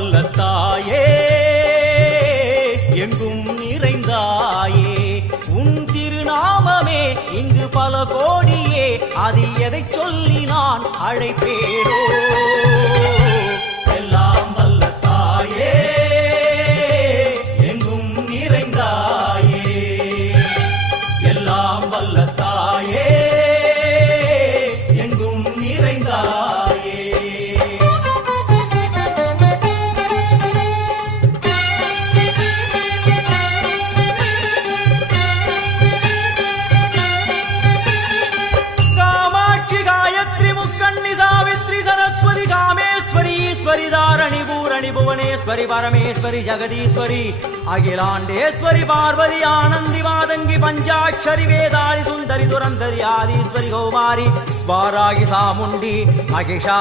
வல்ல தாயே எங்கும் நிறைந்தாயே உன் திருநாமமே இங்கு பல கோடியே அதில் எதை சொல்லி நான் அழைப்பேனோ எல்லாம் வல்ல தாயே எங்கும் நிறைந்தாயே எல்லாம் வல்ல தாயே எங்கும் நிறைந்தாயே தாரணி பூரணி புவனேஸ்வரி பரமேஸ்வரி ஜெகதீஸ்வரி அகிலாண்டேஸ்வரி பார்வதி ஆனந்தி மாதங்கி பஞ்சாட்சரி வேதாளி சுந்தரி துரந்தரி ஆதீஸ்வரி கௌமாரி வாராகி சாமுண்டி மகிஷா